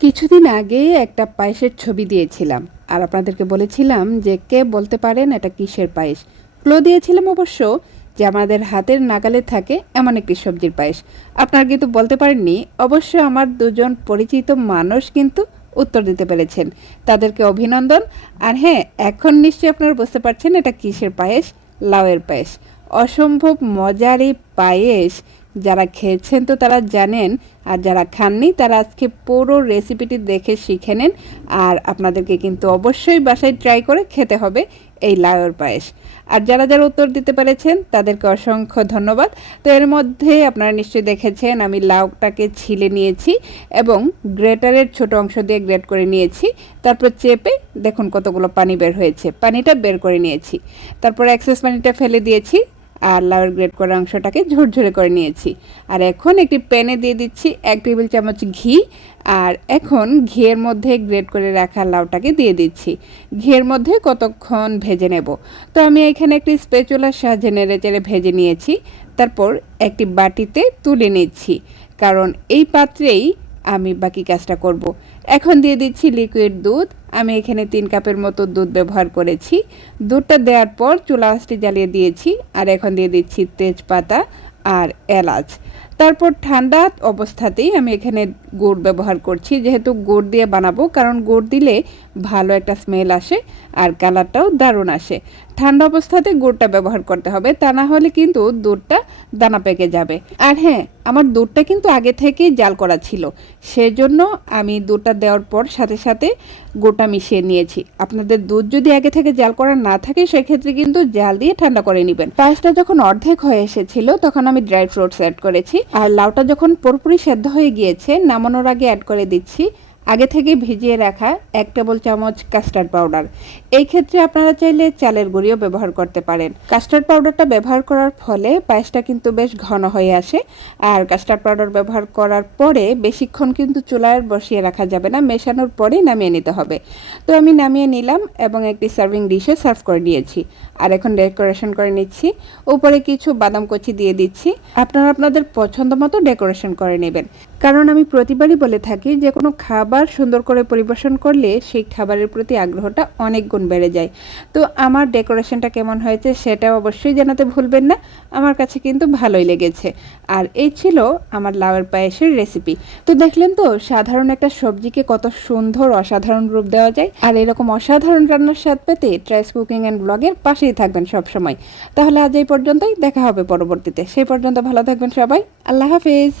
কিছুদিন আগে একটা পায়েসের ছবি দিয়েছিলাম আর আপনাদেরকে বলেছিলাম যে কে বলতে পারেন এটা কিসের পায়েস। ক্লো দিয়েছিলাম অবশ্য যে আমাদের হাতের নাগালে থাকে এমন একটি সবজির পায়েস। আপনারা কিন্তু বলতে পারেননি, অবশ্য আমার দুজন পরিচিত মানুষ কিন্তু উত্তর দিতে পেরেছেন, তাদেরকে অভিনন্দন। আর হ্যাঁ, এখন নিশ্চয়ই আপনারা বুঝতে পারছেন এটা কিসের পায়েস। লাউয়ের পায়েস। অসম্ভব মজার এই পায়েস যারা খেয়েছেন তো তারা জানেন, আর যারা খাননি তারা আজকে পুরো রেসিপিটি দেখে শিখে নেন। আর আপনাদেরকে কিন্তু অবশ্যই বাসায় ট্রাই করে খেতে হবে এই লাউয়ের পায়েস। আর যারা যারা উত্তর দিতে পেরেছেন তাদেরকে অসংখ্য ধন্যবাদ। তো এর মধ্যে আপনারা নিশ্চয়ই দেখেছেন আমি লাউটাকে ছিলে নিয়েছি এবং গ্রেটারের ছোট অংশ দিয়ে গ্রেট করে নিয়েছি। তারপর চেপে দেখুন কতগুলো পানি বের হয়েছে, পানিটা বের করে নিয়েছি। তারপর এক্সেস পানিটা ফেলে দিয়েছি আর লাউয়ের গ্রেট করা অংশটাকে ঝুরঝুরে করে নিয়েছি। আর এখন একটি প্যানে দিয়ে দিচ্ছি 1 টেবিল চামচ ঘি। আর এখন ঘিয়ের মধ্যে গ্রেট করে রাখা লাউটাকে দিয়ে দিচ্ছি। ঘিয়ের মধ্যে কতক্ষণ ভেজে নেব। তো আমি এখানে একটি স্প্যাচুলার সাহায্যে নেড়েচেড়ে ভেজে নিয়েছি। তারপর একটি বাটিতে তুলে নিচ্ছি, কারণ এই পাত্রেই আমি বাকি কাজটা করব। এখন দিয়ে দিচ্ছি লিকুইড দুধ। আমি এখানে 3 কাপের মতো দুধ ব্যবহার করেছি। দুধটা দেওয়ার পর চুলা আঁচটি জ্বালিয়ে দিয়েছি। আর এখন দিয়ে দিচ্ছি তেজপাতা আর এলাচ। তারপর ঠান্ডা অবস্থাতেই আমি এখানে গুড় ব্যবহার করছি, যেহেতু গুড় দিয়ে বানাবো, কারণ গুড় দিলে ভালো একটা স্মেল আসে আর কালারটাও দারুণ আসে। ঠান্ডা অবস্থাতে গুড়টা ব্যবহার করতে হবে, তা না হলে কিন্তু দুধটা দানা পেকে যাবে। আর হ্যাঁ, আমার দুধটা কিন্তু আগে থেকেই জাল করা ছিল, সেজন্য আমি দুধটা দেওয়ার পর সাথে সাথে গুড়টা মিশিয়ে নিয়েছি। আপনাদের দুধ যদি আগে থেকে জাল করা না থাকে সেক্ষেত্রে কিন্তু জাল দিয়ে ঠান্ডা করে নেবেন। পায়েসটা যখন অর্ধেক হয়ে এসেছিল তখন আমি ড্রাই ফ্রুটস অ্যাড করেছি। আর লাউটা যখন পুরোপুরি সেদ্ধ হয়ে গিয়েছে নামানোর আগে অ্যাড করে দিচ্ছি আগে থেকে ভিজিয়ে রাখা 1 টেবিল চামচ কাস্টার্ড পাউডার। এই ক্ষেত্রে আপনারা চাইলে চালের গুঁড়িও ব্যবহার করতে পারেন। কাস্টার্ড পাউডারটা ব্যবহার করার ফলে পায়েসটা কিন্তু বেশ ঘন হয়ে আসে। আর কাস্টার্ড পাউডার ব্যবহার করার পরে বেশিক্ষণ কিন্তু চুলায় বসিয়ে রাখা যাবে না, মেশানোর পরেই নামিয়ে নিতে হবে। তো আমি নামিয়ে নিলাম এবং একটি সার্ভিং ডিশে সার্ভ করে দিয়েছি। আর এখন ডেকোরেশন করে নিচ্ছি। উপরে কিছু বাদাম কুচি দিয়ে দিচ্ছি। আপনারা আপনাদের পছন্দ মতো ডেকোরেশন করে নেবেন, কারণ আমি প্রতিবারই বলে থাকি যে কোনো খাবার সুন্দর করে পরিবেশন করলে সেই খাবারের প্রতি আগ্রহটা অনেক গুণ বেড়ে যায়। তো আমার ডেকোরেশনটা কেমন হয়েছে সেটা অবশ্যই জানাতে ভুলবেন না। আমার কাছে কিন্তু ভালোই লেগেছে। আর এই ছিল আমার লাউয়ের পায়েসের রেসিপি। তো দেখলেন তো সাধারণ একটা সবজিকে কত সুন্দর অসাধারণ রূপ দেওয়া যায়। আর এরকম অসাধারণ রান্নার স্বাদ পেতে ট্রাইস কুকিং অ্যান্ড ব্লগের পাশেই থাকবেন সব সময়। তাহলে আজ এই পর্যন্তই, দেখা হবে পরবর্তীতে। সেই পর্যন্ত ভালো থাকবেন সবাই। আল্লাহ হাফেজ।